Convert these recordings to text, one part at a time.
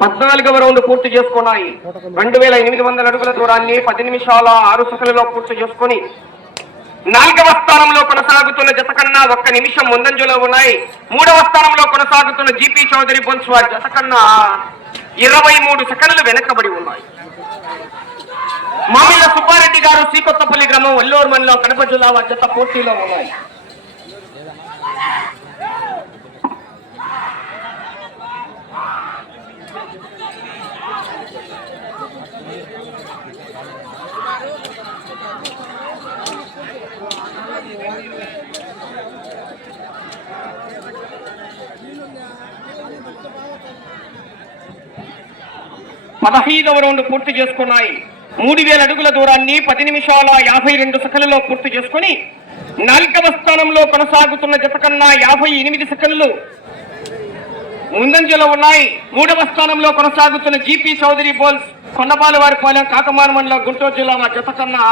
పద్నాలుగవ రౌండ్ పూర్తి చేసుకున్నాయి. రెండు వేల ఎనిమిది వందల అడుగుల దూరాన్ని పది నిమిషాల ఆరు సెకండ్లలో పూర్తి చేసుకుని నాలుగవ స్థానంలో కొనసాగుతున్న జత కన్నా ఒక్క నిమిషం ముందంజలో ఉన్నాయి. మూడవ స్థానంలో కొనసాగుతున్న జీపీ చౌదరి బొన్స్వార్ జత కన్నా ఇరవై మూడు సెకండ్లు వెనకబడి ఉన్నాయి. మామిళ్ళ సుబ్బారెడ్డి గారు శ్రీకొత్తపల్లి గ్రామం వల్లూరు మండలం కడప జిల్లా వద్ద పోటీలో ఉన్నాయి. పదహైదవ రౌండ్ పూర్తి చేసుకున్నాయి. మూడు వేల అడుగుల దూరాన్ని పది నిమిషాల యాభై రెండు సెకండ్లలో పూర్తి చేసుకుని నాలుగవ స్థానంలో కొనసాగుతున్న జత కన్నా యాభై ఎనిమిది సెకండ్లు ముందంజలో ఉన్నాయి. మూడవ స్థానంలో కొనసాగుతున్న జీపీ చౌదరి బోల్స్ కొండపాల వారి పాలెం కాకమాన మండలం గుంటూరు జిల్లా మా జత కన్నా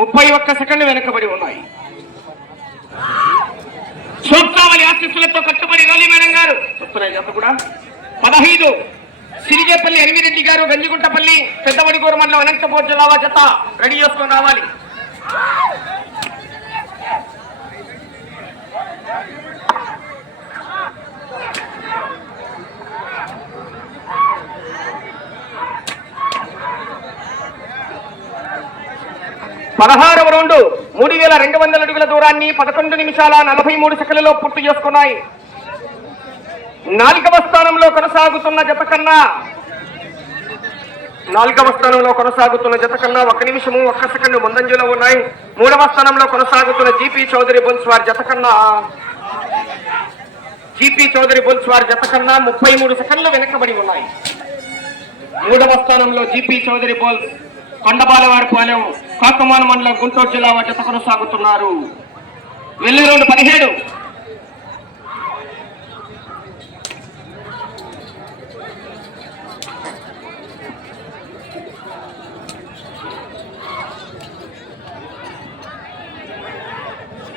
ముప్పై ఒక్క సెకండ్ వెనుకబడి ఉన్నాయి. సూత్రావళి ఆశీస్సులతో కట్టుబడి రాలి మేడం గారు. వస్తున్నాయి జత కూడా. పదహైదు సిరిగేపల్లి ఎనిమిరెడ్డి గారు గంజిగుంటపల్లి పెద్దవడిగూరు మండలం అనంతపూర్ జిల్లా వారి జత రెడీ చేసుకొని రావాలి. పదహారవ రౌండ్ మూడు వేల రెండు వందల అడుగుల దూరాన్ని పదకొండు నిమిషాల నలభై మూడు సెకండ్లలో పూర్తి చేసుకున్నాయి. నాలుగవ స్థానంలో కొనసాగుతున్న జత కన్నా నాలుగవ స్థానంలో కొనసాగుతున్న జత కన్నా ఒక నిమిషము ఒక్క సెకండ్ ముందంజలో ఉన్నాయి. మూడవ స్థానంలో కొనసాగుతున్న జీపీ చౌదరి బొన్స్ వారి జత కన్నా జీపీ చౌదరి బొన్స్ వారి జత కన్నా ముప్పై మూడు సెకండ్లు వెనకబడి ఉన్నాయి. మూడవ స్థానంలో జీపీ చౌదరి బోల్స్ కొండబాలవారి పాలెం కాకమాన మండలం గుంటూరు జిల్లా వారి జత కొనసాగుతున్నారు. వెళ్ళే రెండు పదిహేడు.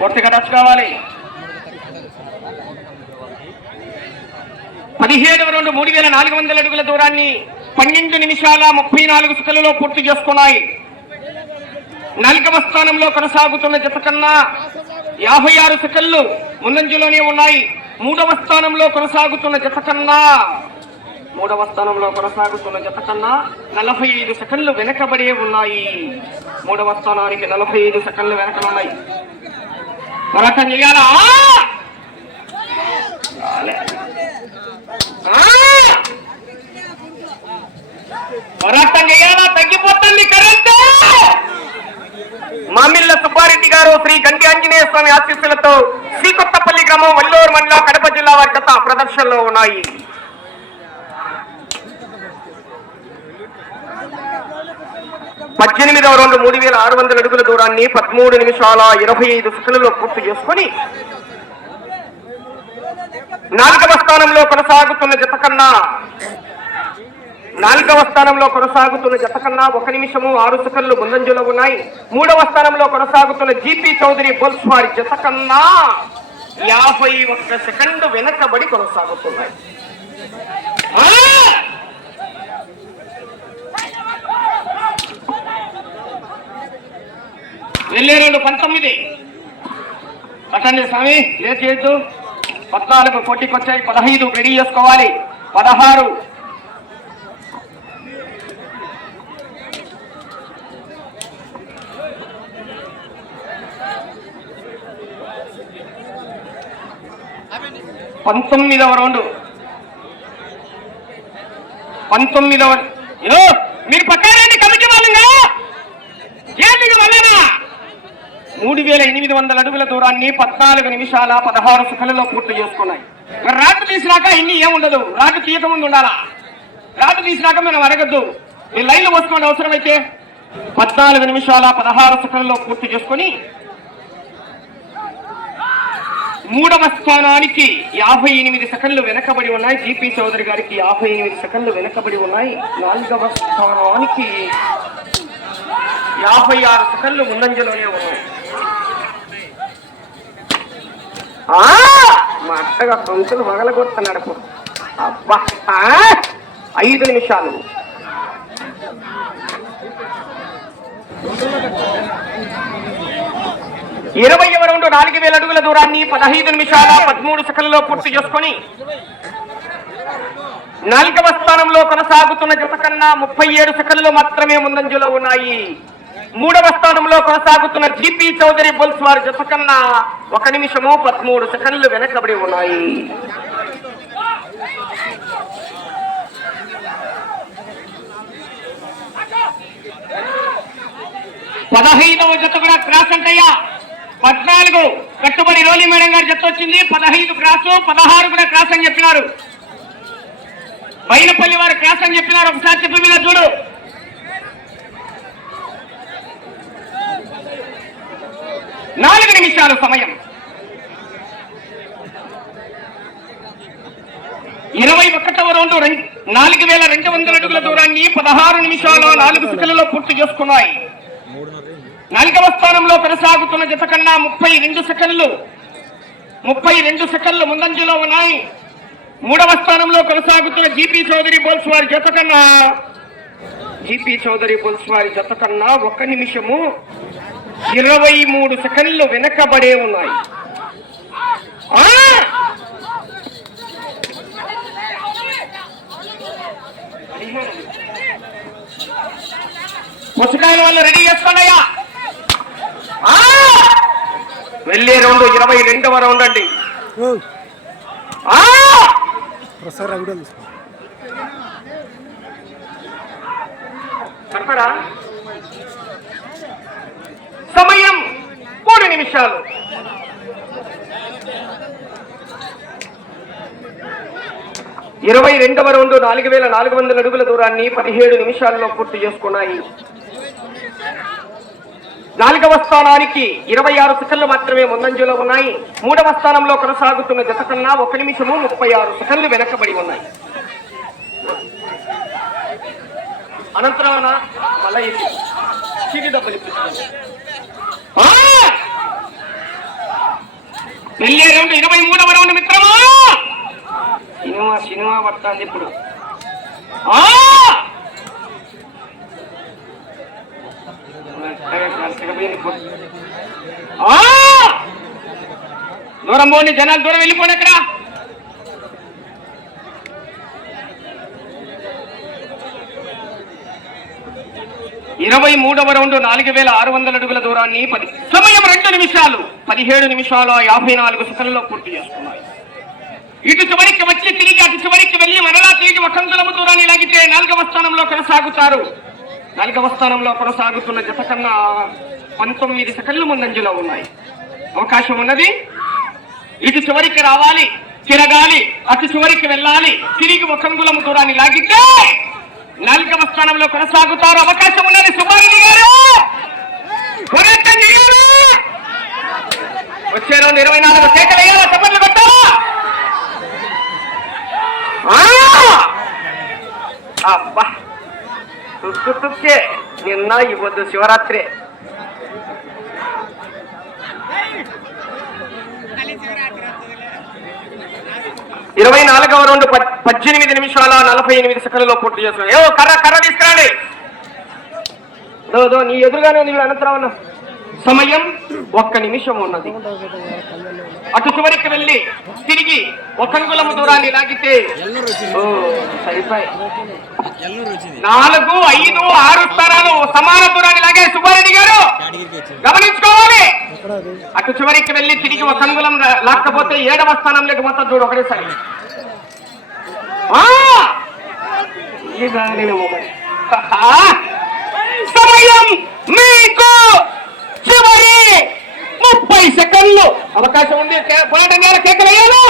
పూర్తిగా టచ్ కావాలి పదిహేడవ రెండు మూడు వేల నాలుగు వందల అడుగుల దూరాన్ని పన్నెండు నిమిషాల ముప్పై నాలుగు సెకండ్లలో పూర్తి చేసుకున్నాయి. నాలుగవ స్థానంలో కొనసాగుతున్న జత కన్నా యాభై ఆరు సెకండ్లు ముందంజలోనే ఉన్నాయి. మూడవ స్థానంలో కొనసాగుతున్న జత కన్నా మూడవ స్థానంలో కొనసాగుతున్న జత కన్నా నలభై ఐదు సెకండ్లు వెనకబడే ఉన్నాయి. మూడవ స్థానానికి నలభై ఐదు సెకండ్లు వెనకనున్నాయి. పోరాటం చేయాలా? పోరాటం చేయాలా? తగ్గిపోతుంది కరెంట్! మామిళ్ళ సుబ్బారెడ్డి గారు శ్రీ గంటి ఆంజనేయ స్వామి ఆశీస్సులతో శ్రీకొత్తపల్లి గ్రామం వల్లూరు మండలం కడప జిల్లా వారి గత ప్రదర్శనలో ఉన్నాయి. పద్దెనిమిదవ రెండు మూడు వేల ఆరు వందల అడుగుల దూరాన్ని పదమూడు నిమిషాల ఇరవై ఐదు సెకండ్లలో పూర్తి చేసుకొని నాలుగవ స్థానంలో కొనసాగుతున్న జత కన్నా నాలుగవ స్థానంలో కొనసాగుతున్న జత కన్నా ఒక నిమిషము ఆరు సెకండ్లు ముందంజలో ఉన్నాయి. మూడవ స్థానంలో కొనసాగుతున్న జీపీ చౌదరి బొల్స్ వారి జత కన్నా యాభై ఒక్క సెకండ్ వెనకబడి కొనసాగుతున్నాయి ఆ! వెళ్ళే రెండు పంతొమ్మిది. పట్టండి స్వామి లేట్ చేయొద్దు. పద్నాలుగు కోటికి పదహైదు రెడీ చేసుకోవాలి. పదహారు. పంతొమ్మిదవ రౌండ్. పంతొమ్మిదవ మీరు పక్క మూడు వేల ఎనిమిది వందల అడుగుల దూరాన్ని పద్నాలుగు నిమిషాల పదహారు సెకండ్లలో పూర్తి చేసుకున్నాయి. మరి రాటు తీసినాక ఇన్ని ఏముండదు? రాటు తీయక ముందు ఉండాలా? రాటు తీసినాక మనం అడగద్దు. ఈ లైన్లు పోసుకోండి అవసరమైతే. పద్నాలుగు నిమిషాల పదహారు సెకండ్లలో పూర్తి చేసుకొని మూడవ స్థానానికి యాభై ఎనిమిది సెకండ్లు వెనకబడి ఉన్నాయి. జీపీ చౌదరి గారికి యాభై ఎనిమిది సెకండ్లు వెనకబడి ఉన్నాయి. నాలుగవ స్థానానికి యాభై ఆరు సెకండ్లు ముందంజలోనే ఉన్నాయి ఆ! మా అత్తగా సొంతలు వగలగొడుతున్నాడు అబ్బా! ఆ! ఐదు నిమిషాలు. ఇరవై రెండు నాలుగు వేల అడుగుల దూరాన్ని పదహైదు నిమిషాల పదమూడు సెకండ్లలో పూర్తి చేసుకొని నాలుగవ స్థానంలో కొనసాగుతున్న జత కన్నా ముప్పై ఏడు సెకండ్లు మాత్రమే ముందంజలో ఉన్నాయి. మూడవ స్థానంలో కొనసాగుతున్న జీపీ చౌదరి బుల్స్ వారి జత కన్నా ఒక నిమిషము పదమూడు సెకండ్లు వెనకబడి ఉన్నాయి. పదహైదవ జత కూడా క్రాస్ అంటయ్యా. పద్నాలుగు కట్టుబడి రోలి మేడం గారి జత వచ్చింది. పదహైదు క్రాస్ పదహారు కూడా క్రాస్ అని చెప్పినారు. బైనపల్లి వారు క్రాస్ అని చెప్పినారు. ఒకసారి చెప్పి మీద చూడు. నాలుగు నిమిషాలు సమయం. ఇరవై ఒకటవ రౌండ్ నాలుగు వేల రెండు వందల అడుగుల దూరాన్ని పదహారు నిమిషాలు నాలుగు సెకండ్లలో పూర్తి చేసుకున్నాయి. నాలుగవ స్థానంలో కొనసాగుతున్న జత కన్నా ముప్పై రెండు సెకండ్లు ముప్పై రెండు సెకండ్లు ముందంజలో ఉన్నాయి. మూడవ స్థానంలో కొనసాగుతున్న జీపీ చౌదరి బోల్స్ వారి జత కన్నా జీపీ చౌదరి బోల్స్ వారి జత కన్నా ఒక్క నిమిషము ఇరవై మూడు సెకండ్లు వెనకబడే ఉన్నాయి! పుస్తకాల వల్ల రెడీ చేసుకోండియా ఆ! వెళ్ళే రౌండ్ ఇరవై రెండవ రౌండ్ అండి. చెప్పరా సమయం మూడు నిమిషాలు. ఇరవై రెండవ రౌండ్ నాలుగు వేల నాలుగు వందల అడుగుల దూరాన్ని పదిహేడు నిమిషాల్లో పూర్తి చేసుకున్నాయి. నాలుగవ స్థానానికి ఇరవై ఆరు సెకండ్లు మాత్రమే ముందంజలో ఉన్నాయి. మూడవ స్థానంలో కొనసాగుతున్న జత కన్నా ఒక నిమిషము ముప్పై ఆరు సెకండ్లు వెనకబడి ఉన్నాయి. అనంతరం మళ్ళీ వెళ్ళే రౌండ్ ఇరవై మూడవ రౌండ్ మిత్రమా? సినిమా సినిమా పడుతుంది ఇప్పుడు. ఆ! దూరం పోని జనాలు దూరం వెళ్ళిపోండి అక్కడ. ఇరవై మూడవ రౌండ్ నాలుగు వేల ఆరు వందల అడుగుల దూరాన్ని పది సమయం రెండు నిమిషాలు. పదిహేడు నిమిషాల యాభై నాలుగు సెకండ్లో పూర్తి చేస్తున్నాయి ఇటు చివరికి వచ్చి తిరిగి అటు చివరికి వెళ్ళి మరలా తిరిగి ఒక దూరాన్ని లాగితే నాలుగవ స్థానంలో కొనసాగుతారు. నాలుగవ స్థానంలో కొనసాగుతున్న జత కన్నా పంతొమ్మిది సెకండ్లు ముందంజలో ఉన్నాయి. అవకాశం ఉన్నది. ఇటు చివరికి రావాలి తిరగాలి అటు చివరికి వెళ్ళాలి తిరిగి ఒక దూరాన్ని లాగితే నాలుగవ స్థానంలో కొనసాగుతారు. అవకాశం ఉన్నది సుబ్బారెడ్డి గారు. వచ్చే రెండు ఇరవై నాలుగు కేకలు వేయాలా? చప్పట్లు కొట్టాలా? అబ్బా! తుక్కు తుక్కే. నిన్న ఇవ్వద్దు శివరాత్రి. ఇరవై నాలుగవ రౌండ్ పద్దెనిమిది నిమిషాల నలభై ఎనిమిది సెకండ్లో పూర్తి చేస్తున్నాం. ఏవో కర్ర కర్ర తీసుకురండి. నీ ఎదురుగానే ఉంది అనంతరం అన్న. సమయం ఒక్క నిమిషం ఉన్నది. అటు చివరికి వెళ్ళి తిరిగి ఒక దూరాన్ని లాగితే సరిపోయి. నాలుగు ఐదు ఆరు స్థానాలు సమాన దూరాన్ని లాగే సుబ్బారెడ్డి గారు. గమనించుకోవాలి. అటు చివరికి వెళ్ళి తిరిగి ఒక అంగుళం లాక్కపోతే ఏడవ స్థానంలోకి మొత్తం చూడు ఒకటేసారి. సమయం మీకు చివరి ముప్పై సెకండ్లు. అవకాశం ఉంది పోరాటం పాట మీద కేకలయ్యాలా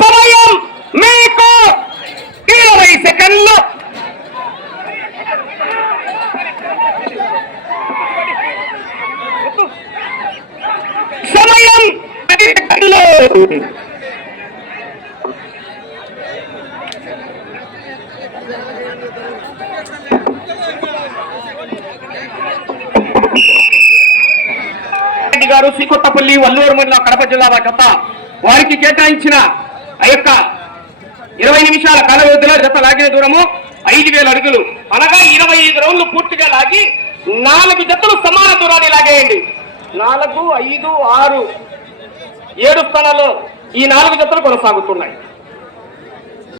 సమయం మీకు ఇరవై సెకండ్లు. సమయం పది సెకండ్లు. గారు వల్లూరు మండలం కడప జిల్లా గత జత వారికి కేటాయించిన ఆ యొక్క ఇరవై నిమిషాల కాల వ్యవధిలో జత లాగిన దూరము ఐదు వేల అడుగులు. అనగా ఇరవై ఐదు రౌండ్లు పూర్తిగా లాగి నాలుగు జతలు సమాన దూరాన్ని లాగేయండి. నాలుగు ఐదు ఆరు ఏడు స్థానాల్లో ఈ నాలుగు జతలు కొనసాగుతున్నాయి.